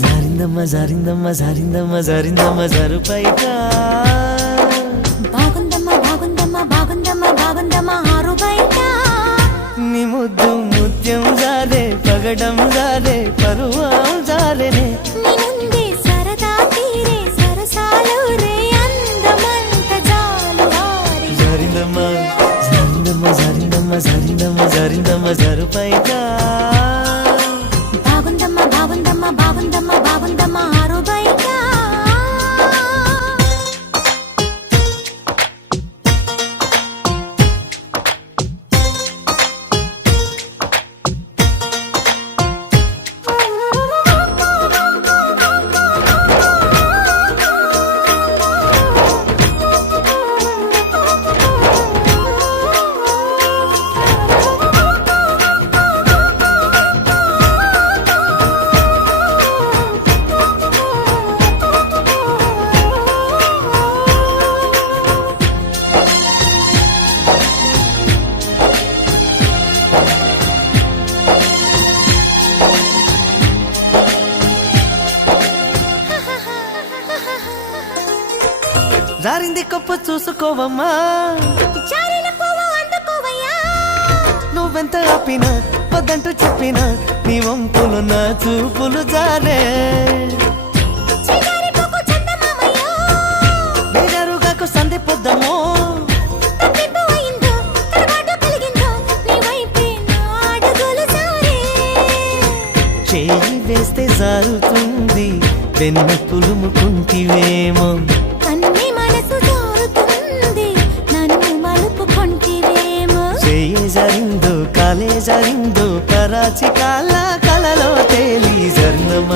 జారిందమ్మ జారిందమ్మ జారిందమ్మ జరుపైగా బాగుందమ్మ బాగుందమ్మ బాగుందమ్మ బాగుందమ్మ ఆరు బయట నీ ముద్దు ముత్యం జారే పగడం జారే పరువం జారేనే నీ ముందే సరదా తీరే సరసాలు రే అందమంత జాలు వారి జారిందమ్మ జారిందమ్మ జారిందమ్మ జారిందమ్మ జారిందమ్మ జరుపైగా బాగుందమ్మ బాగుందమ్మ బాగుందమ్మ బాగుందమ్మ ఆరు బయట జారింది కప్పు చూసుకోవమ్మా జారిన పువ్వు అందుకోవయ్యా నువ్వెంత ఆపినా వద్దంటూ చెప్పినా నీ వంపులు నా చూపులు జారే చిగారి పువ్వు చందమామయ్యా నేనరుగాకు సంధి పొద్దమో తప్పిపు అయిందో తడబాటు కలిగిందో నీ వైపే నా అడుగులు సారే చేయి వేస్తే జారుతుంది వెన్న పులుముకుంటివేమో కన్ని మనసు జారుతుంది నన్ను మలుపుకొంటివేమో చేయి జారిందో కాలే జారిందో కరాచి కాల కలలో తేలి జరిందమ్మ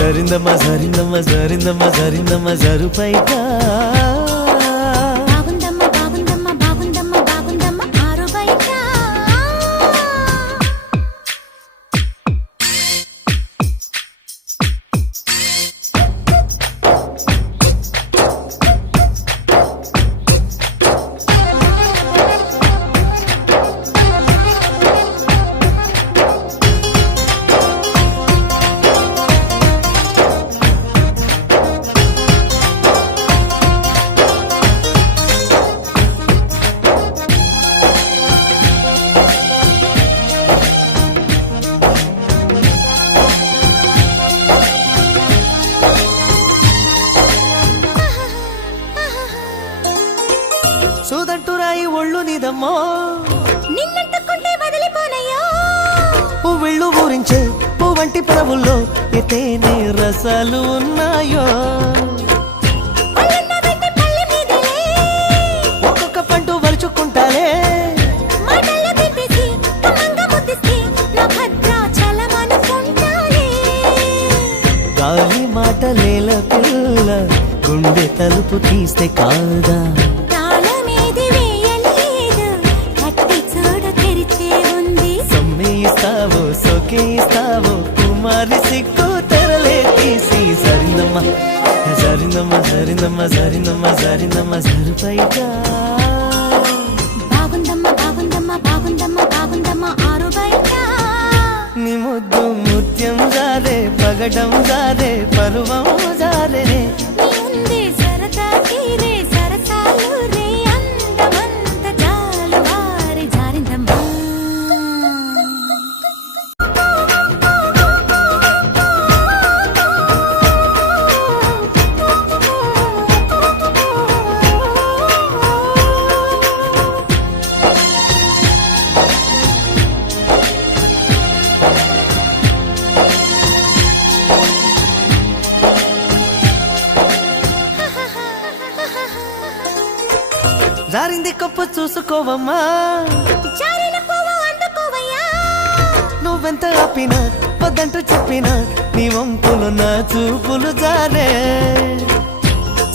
జరిందమ్మ జరిందమ్మ జరిందమ్మ జరిందమ్మ జరుపైగా బాగుందమ్మ బాగుందమ్మ బాగుందమ్మ బాగుందమ్మ ఆరు బయట సూదంటూ రాయి ఒళ్ళు నీదమ్మో నిన్నంటుకుంటే వదిలిపోనయ్యో పువ్విళ్ళు ఊరించే పువ్వంటి పరవుల్లో ఎతేనే రసాలు ఉన్నాయో అల్లన్న వెంట పల్లె మీదలే ఒక్కొక్క పండు వలుచుకుంటాలే మాటల్లో తిప్పేసి కమ్మంగా ముద్దిస్తే నా భద్రాచలమనుకుంటాలే గాలి మాటలేల పిల్ల గుండె తలుపు తీస్తే కాదా తాళమేది వేయలేదు కట్టి చూడ తెరిచే ఉంది సొమ్మేయిస్తావో సొకేయిస్తావో కుమారి సిగ్గు తెరలే తీసి జరిందమ్మ జరిందమ్మ జరిందమ్మ జరిందమ్మ జరిందమ్మ జరుపైగా బాగుందమ్మ బాగుందమ్మ బాగుందమ్మ బాగుందమ్మ ఆరు బయట నీ ముద్దు ముత్యం జారే పగడం జారే పరువం జారే నీ ముందే సరదా తీరే సరసాలు రే అందమంత జాలు వారి జారిందమ్మా జారింది కప్పు చూసుకోవమ్మా జారిన పువ్వు అందుకోవయ్యా నువ్వెంత ఆపినా వద్దంటూ చెప్పినా నీ వంపులు నా చూపులు జారే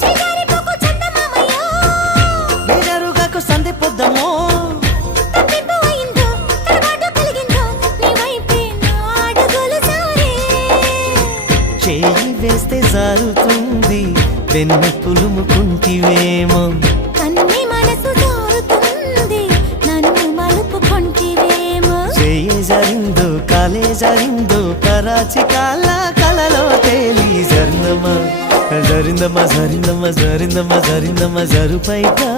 చెయ్యారిపోకు చందమామయ్యో, వేజారుగాకు సంధి పొద్దమో తప్పింపు అయిందో, తడబాటు కలిగిందో, నీ వైపే నా అడుగులు సారే. చేయి వేస్తే జారుతుంది వెన్నె పులుముకుంటివేమో కన్ని మనసు జారుతుంది, నన్ను మలుపుకొంటివేమో. చేయి జరిగిందో కాలే జరిగిందో కరాచి కాల కలలో తేలి జరిందమ్మా జరిందమ్మా జరిందమ్మా జరిందమ్మా జరిందమ్మా జరుపైగా